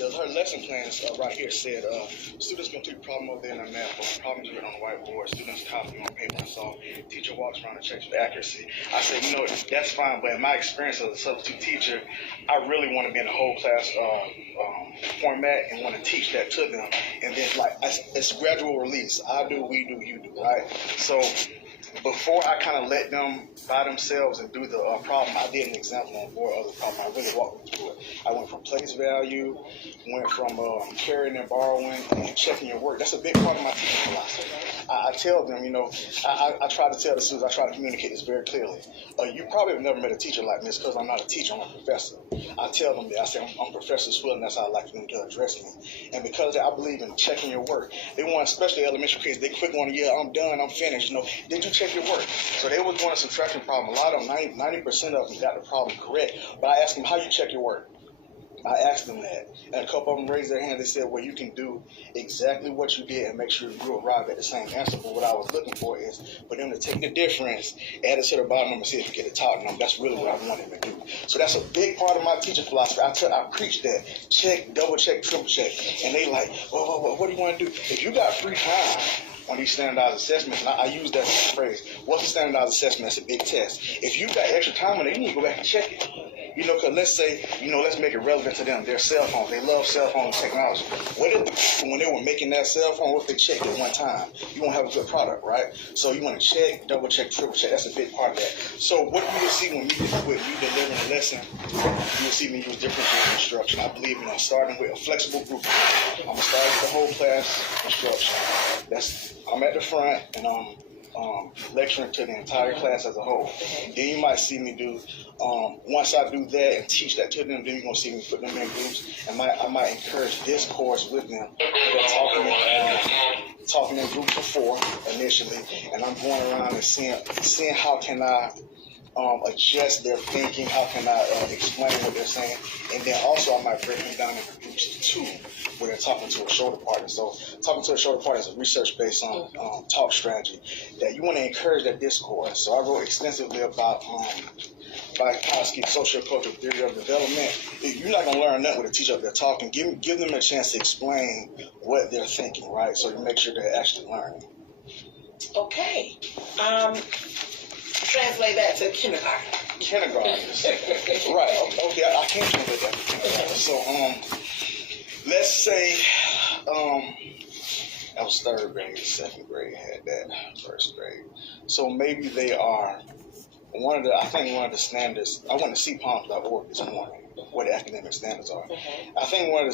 her lesson plans right here said students complete problem over there in the math book, problems written on the whiteboard, students copy on paper and solve, teacher walks around and checks for accuracy. I said, that's fine, but in my experience as a substitute teacher, I really want to be in the whole class format and want to teach that to them. And then it's gradual release. I do, we do, you do, right? So before I kind of let them by themselves and do the problem, I did an example on 4 other problems. I really walked them through it. I went from place value, went from carrying and borrowing, and checking your work. That's a big part of my teaching philosophy. I tell them, I try to tell the students, I try to communicate this very clearly. You probably have never met a teacher like me because I'm not a teacher, I'm a professor. I tell them that. I say, I'm Professor Swill, and that's how I like them to address me. And because I believe in checking your work, they want, especially elementary kids, they quick on, I'm done, I'm finished. Did you check your work? So they was doing a subtraction problem. A lot of them, 90% of them got the problem correct. But I asked them, how you check your work? I asked them that. And a couple of them raised their hand. They said, well, you can do exactly what you did and make sure you arrive at the same answer. But what I was looking for is for them to take the difference, add it to the bottom and see if you get it taught them. That's really what I wanted to do. So that's a big part of my teaching philosophy. I preach that. Check, double check, triple check. And they like, well, what do you want to do? If you got free time on these standardized assessments, and I use that phrase, what's a standardized assessment? That's a big test. If you got extra time on it, you need to go back and check it. Because let's say, let's make it relevant to them. Their cell phones, they love cell phone technology. What if when they were making that cell phone, what if they checked it one time? You won't have a good product, right? So you want to check, double check, triple check. That's a big part of that. So what you will see when you delivering a lesson, you will see me use different instruction. I believe in starting with a flexible group. I'm going to start with the whole class instruction. I'm at the front and I'm lecturing to the entire class as a whole. Then you might see me do, once I do that and teach that to them, then you're going to see me put them in groups. And I might encourage discourse with them. They're talking in groups of 4 initially, and I'm going around and seeing how can I adjust their thinking, how can I explain what they're saying, and then also I might break them down into groups of 2 where they're talking to a shoulder partner. So talking to a shoulder partner is a research based on talk strategy that you want to encourage that discourse. So I wrote extensively about Vygotsky's sociocultural theory of development. You're not going to learn nothing with a teacher up there talking. Give them a chance to explain what they're thinking, right? So you make sure they're actually learning. Okay. Translate that to kindergarten. Kindergartners. Right. Okay, I can't translate that to kindergarten. So, let's say that was 3rd grade, 2nd grade had that, 1st grade. So maybe they are one of the standards. I went to cpalms.org this morning, where the academic standards are. I think one of